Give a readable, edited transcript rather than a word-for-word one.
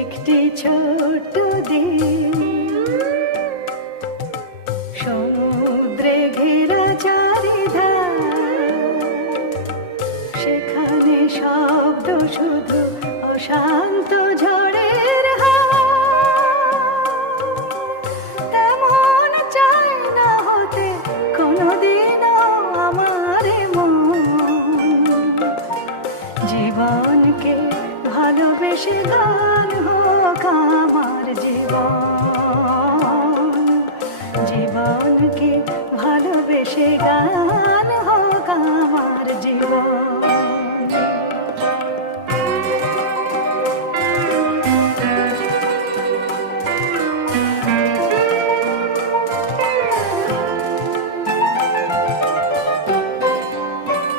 একটি ছোট্ট দ্বীপ, সমুদ্রে ঘেরা চারিধার, সেখানে শব্দ শুধু অশান্ত ঝড়ের হাওয়া। তেমন চাই না হতে কোনোদিনও আমার মন, জীবনকে ভালোবেসে গান হোক আমার জীবন, জীবনকে